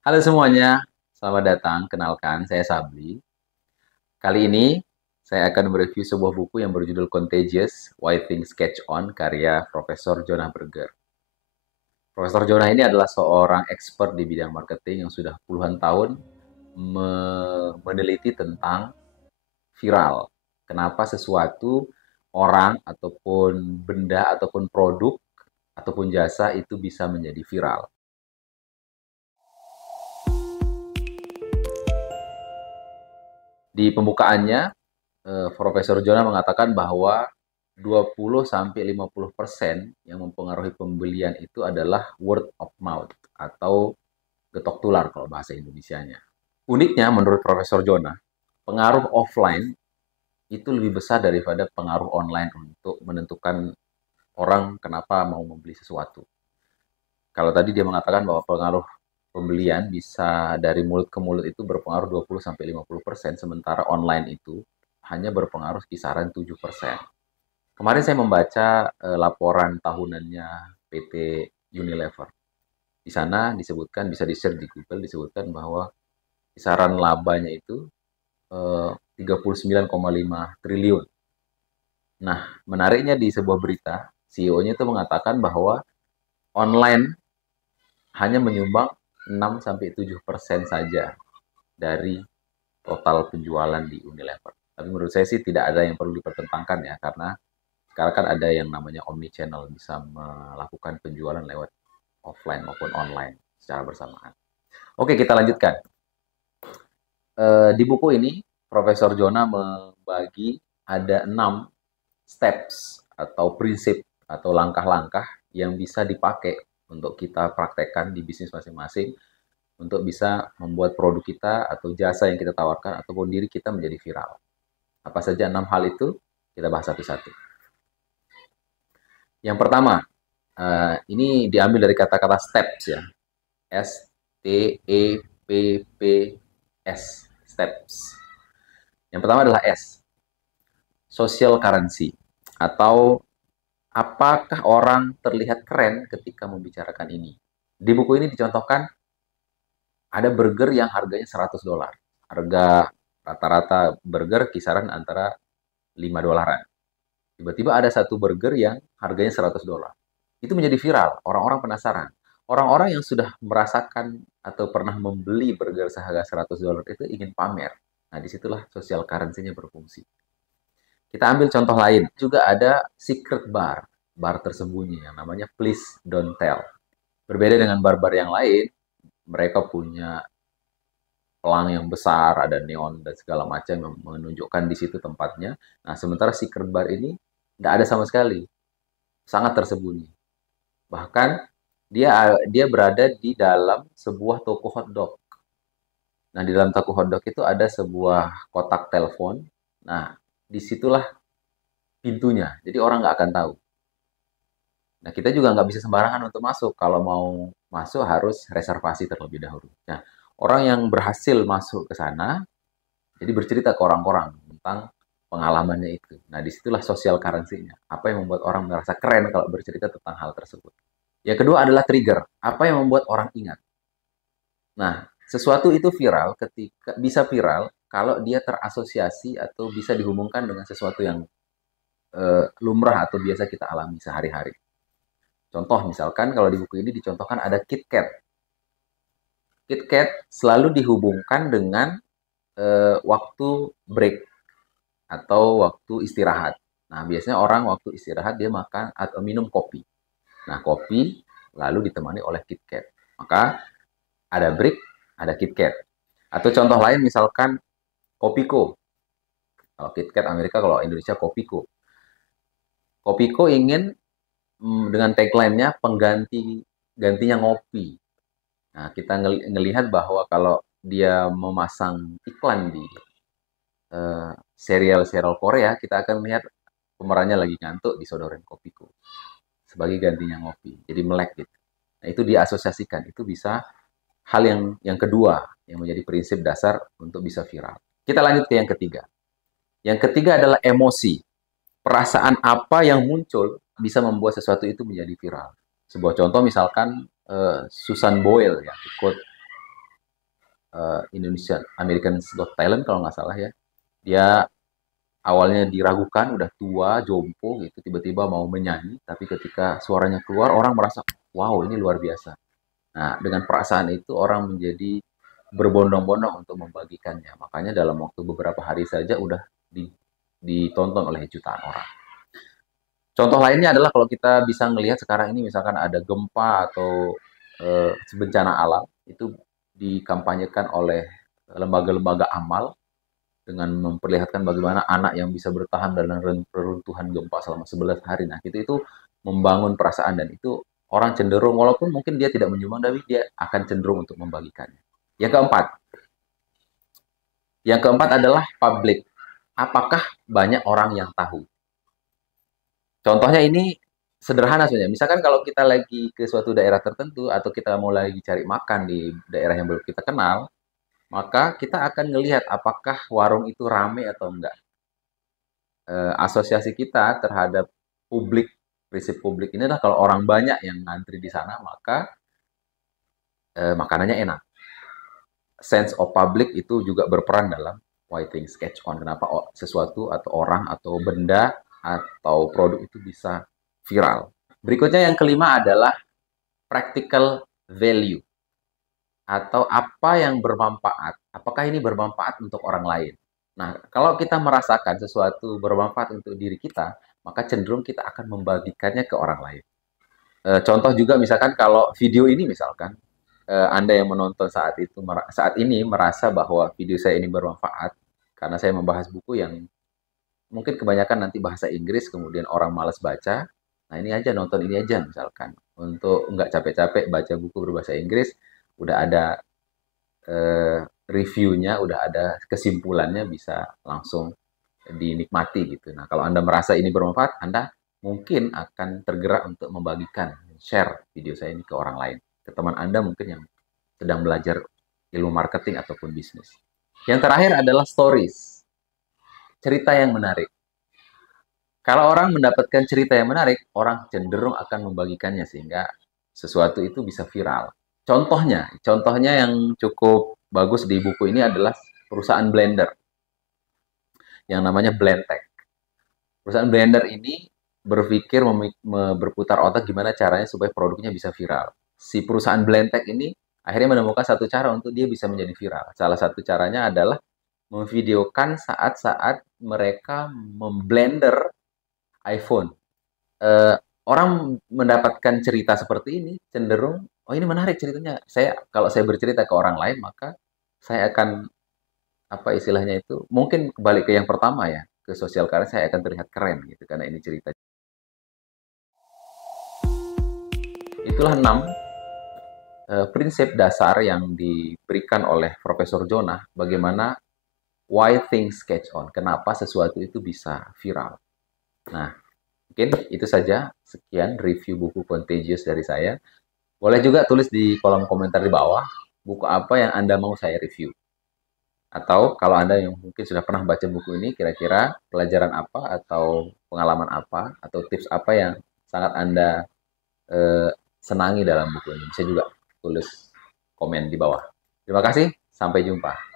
Halo semuanya, selamat datang. Kenalkan, saya Sabli. Kali ini saya akan mereview sebuah buku yang berjudul Contagious: Why Things Catch On, karya Profesor Jonah Berger. Profesor Jonah ini adalah seorang expert di bidang marketing yang sudah puluhan tahun meneliti tentang viral. Kenapa sesuatu, orang, ataupun benda, ataupun produk, ataupun jasa itu bisa menjadi viral. Di pembukaannya, Profesor Jonah mengatakan bahwa 20-50% yang mempengaruhi pembelian itu adalah word of mouth atau getok tular kalau bahasa Indonesianya. Uniknya menurut Profesor Jonah, pengaruh offline itu lebih besar daripada pengaruh online untuk menentukan orang kenapa mau membeli sesuatu. Kalau tadi dia mengatakan bahwa pengaruh pembelian bisa dari mulut ke mulut itu berpengaruh 20-50%, sementara online itu hanya berpengaruh kisaran 7%. Kemarin saya membaca laporan tahunannya PT Unilever. Di sana disebutkan, bisa di-search di Google, disebutkan bahwa kisaran labanya itu 39,5 triliun. Nah, menariknya di sebuah berita, CEO-nya itu mengatakan bahwa online hanya menyumbang 6-7% saja dari total penjualan di Unilever. Tapi menurut saya sih tidak ada yang perlu dipertentangkan ya, karena sekarang kan ada yang namanya omnichannel, bisa melakukan penjualan lewat offline maupun online secara bersamaan. Oke, kita lanjutkan. Di buku ini, Profesor Jonah membagi ada 6 steps atau prinsip atau langkah-langkah yang bisa dipakai untuk kita praktekkan di bisnis masing-masing untuk bisa membuat produk kita atau jasa yang kita tawarkan ataupun diri kita menjadi viral. Apa saja 6 hal itu? Kita bahas satu-satu. Yang pertama, ini diambil dari kata-kata steps ya. STEPPS, steps. Yang pertama adalah S, social currency, atau apakah orang terlihat keren ketika membicarakan ini. Di buku ini dicontohkan ada burger yang harganya $100. Harga rata-rata burger kisaran antara $5. Tiba-tiba ada satu burger yang harganya $100. Itu menjadi viral, orang-orang penasaran. Orang-orang yang sudah merasakan atau pernah membeli burger seharga $100 itu ingin pamer. Nah, disitulah social currency-nya berfungsi. Kita ambil contoh lain. Juga ada secret bar, bar tersembunyi yang namanya Please Don't Tell. Berbeda dengan bar-bar yang lain, mereka punya pelang yang besar, ada neon dan segala macam yang menunjukkan di situ tempatnya. Nah, sementara secret bar ini tidak ada sama sekali, sangat tersembunyi. Bahkan dia dia berada di dalam sebuah toko hotdog. Nah, di dalam toko hotdog itu ada sebuah kotak telepon. Nah, disitulah pintunya. Jadi orang nggak akan tahu. Nah, kita juga nggak bisa sembarangan untuk masuk. Kalau mau masuk harus reservasi terlebih dahulu. Nah, orang yang berhasil masuk ke sana, jadi bercerita ke orang-orang tentang pengalamannya itu. Nah, disitulah social currency-nya. Apa yang membuat orang merasa keren kalau bercerita tentang hal tersebut. Yang kedua adalah trigger. Apa yang membuat orang ingat? Nah, sesuatu itu viral ketika bisa viral kalau dia terasosiasi atau bisa dihubungkan dengan sesuatu yang lumrah atau biasa kita alami sehari-hari. Contoh misalkan kalau di buku ini dicontohkan ada KitKat. KitKat selalu dihubungkan dengan waktu break atau waktu istirahat. Nah, biasanya orang waktu istirahat dia makan atau minum kopi. Nah, kopi lalu ditemani oleh KitKat. Maka ada break, ada KitKat. Atau contoh lain misalkan Kopiko. Kalau KitKat Amerika, kalau Indonesia Kopiko. Kopiko ingin dengan tagline-nya pengganti gantinya ngopi. Nah, kita ngelihat bahwa kalau dia memasang iklan di serial-serial Korea, kita akan melihat pemerannya lagi ngantuk disodorin Kopiko sebagai gantinya ngopi. Jadi melek gitu. Nah, itu diasosiasikan. Itu bisa hal yang kedua yang menjadi prinsip dasar untuk bisa viral. Kita lanjut ke yang ketiga. Yang ketiga adalah emosi. Perasaan apa yang muncul bisa membuat sesuatu itu menjadi viral. Sebuah contoh misalkan Susan Boyle ya ikut Indonesian American Got Talent kalau nggak salah ya. Dia awalnya diragukan, udah tua, jompo gitu, tiba-tiba mau menyanyi, tapi ketika suaranya keluar, orang merasa, wow ini luar biasa. Nah, dengan perasaan itu orang menjadi berbondong-bondong untuk membagikannya. Makanya dalam waktu beberapa hari saja udah ditonton oleh jutaan orang. Contoh lainnya adalah kalau kita bisa melihat sekarang ini misalkan ada gempa atau bencana alam, itu dikampanyekan oleh lembaga-lembaga amal dengan memperlihatkan bagaimana anak yang bisa bertahan dalam reruntuhan gempa selama 11 hari. Nah, itu membangun perasaan dan itu orang cenderung walaupun mungkin dia tidak menyumbang tapi dia akan cenderung untuk membagikannya. Yang keempat, yang keempat adalah public. Apakah banyak orang yang tahu? Contohnya ini sederhana sebenarnya. Misalkan kalau kita lagi ke suatu daerah tertentu atau kita mau lagi cari makan di daerah yang belum kita kenal, maka kita akan melihat apakah warung itu ramai atau enggak. Asosiasi kita terhadap publik, prinsip publik ini adalah kalau orang banyak yang ngantri di sana, maka makanannya enak. Sense of public itu juga berperan dalam why things catch on. Kenapa sesuatu atau orang atau benda atau produk itu bisa viral. Berikutnya yang kelima adalah practical value atau apa yang bermanfaat. Apakah ini bermanfaat untuk orang lain? Nah, kalau kita merasakan sesuatu bermanfaat untuk diri kita, maka cenderung kita akan membagikannya ke orang lain. Contoh juga misalkan kalau video ini misalkan Anda yang menonton saat ini merasa bahwa video saya ini bermanfaat karena saya membahas buku yang mungkin kebanyakan nanti bahasa Inggris kemudian orang malas baca. Nah, ini aja nonton ini aja misalkan untuk nggak capek-capek baca buku berbahasa Inggris udah ada reviewnya, udah ada kesimpulannya bisa langsung dinikmati gitu. Nah, kalau Anda merasa ini bermanfaat, Anda mungkin akan tergerak untuk membagikan, share video saya ini ke orang lain, ke teman Anda mungkin yang sedang belajar ilmu marketing ataupun bisnis. Yang terakhir adalah stories, cerita yang menarik. Kalau orang mendapatkan cerita yang menarik, orang cenderung akan membagikannya sehingga sesuatu itu bisa viral. Contohnya yang cukup bagus di buku ini adalah perusahaan blender yang namanya Blendtec. Perusahaan blender ini berpikir berputar otak gimana caranya supaya produknya bisa viral. Si perusahaan Blendtec ini akhirnya menemukan satu cara untuk dia bisa menjadi viral. Salah satu caranya adalah memvideokan saat-saat mereka memblender iPhone. Eh, Orang mendapatkan cerita seperti ini cenderung, oh ini menarik ceritanya. Kalau saya bercerita ke orang lain maka saya akan apa istilahnya itu mungkin kembali ke yang pertama ya ke sosial karena saya akan terlihat keren gitu karena ini cerita. Itulah 6 prinsip dasar yang diberikan oleh Profesor Jonah bagaimana why things catch on, kenapa sesuatu itu bisa viral. Nah, mungkin itu saja sekian review buku Contagious dari saya. Boleh juga tulis di kolom komentar di bawah buku apa yang Anda mau saya review. Atau kalau Anda yang mungkin sudah pernah baca buku ini, kira-kira pelajaran apa atau pengalaman apa atau tips apa yang sangat Anda eh, senangi dalam buku ini. Bisa juga tulis komen di bawah. Terima kasih, sampai jumpa.